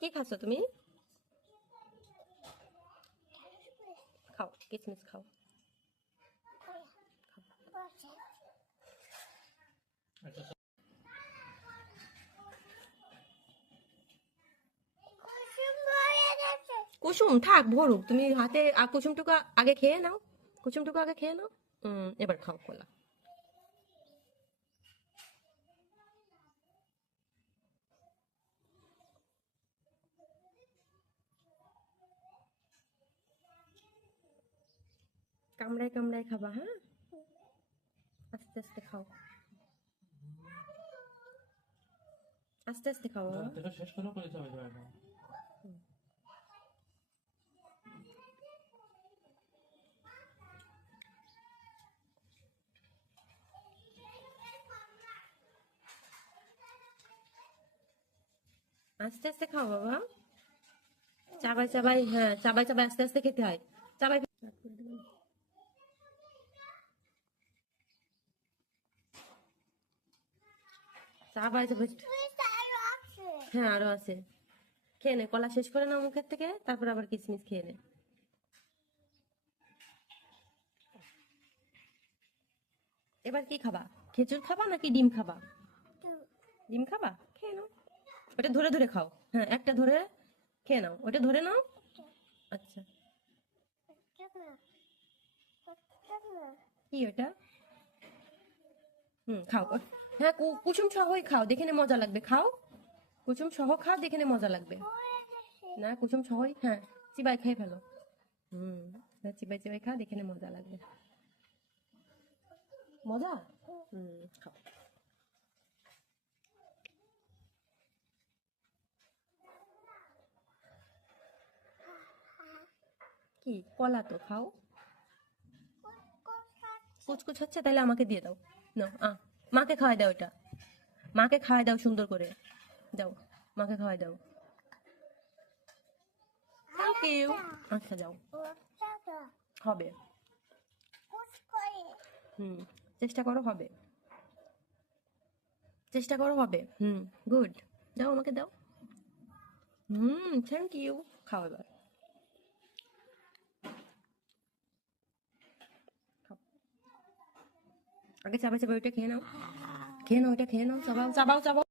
কি খাচ্ছ তুমি? খাও, কিসমিস খাও। কুসুম থাক ভরুক, তুমি হাতে কুসুমটুকু আগে খেয়ে নাও। কুসুমটুকু আগে খেয়ে নাও। এবার খাও কলা। কামড়ায় কামড়ায় খাবা, হ্যাঁ? আস্তে আস্তে খাও, আস্তে আস্তে খাও। শেষ করে করে যাবে। আস্তে আস্তে খাও বাবা, চাবাই চাবাই, হ্যাঁ চাবাই চাবাই আস্তে আস্তে খেতে হয়। চাবাই চাবাই চাবাই, হ্যাঁ আরো আছে। খেয়ে নে, কলা শেষ করে নাও মুখের থেকে, তারপর আবার কিসমিস খেয়ে নে। এবার কি খাবা? খেজুর খাবা নাকি ডিম খাবা? ডিম খাবা, খেয়ে নাও। ওটা ধরে ধরে খাও, হ্যাঁ একটা ধরে খেয়ে নাও, ওটা ধরে নাও। আচ্ছা, কি ওটা? খাও। হ্যাঁ কুসুম সহই খাও, দেখে নে মজা লাগবে, খাও। কুসুম সহ খাও, দেখে নে মজা লাগবে। না কুসুম সহই, হ্যাঁ চিবাই খেয়ে ফেলো। চিবাই চিবাই খাও, দেখে নে মজা লাগবে। মজা। খাও। কি কলা তো খাও। কুচকুচ হচ্ছে, তাহলে আমাকে দিয়ে দাও। নাও মাকে খাওয়াই দাও, এটা মাকে খাওয়াই দাও সুন্দর করে। দাও, মাকে খাওয়াই দাও। Thank you. আচ্ছা যাও, হবে। চেষ্টা করো, হবে। চেষ্টা করো, হবে। গুড। দাও আমাকে দাও। Thank you. খাও এবার। খাও। আগে চাবাই চাবাই ওইটা খেয়ে নাও, খেয়ে নাও, ওইটা খেয়ে নাও, চাবাও চাবাও চাবাও।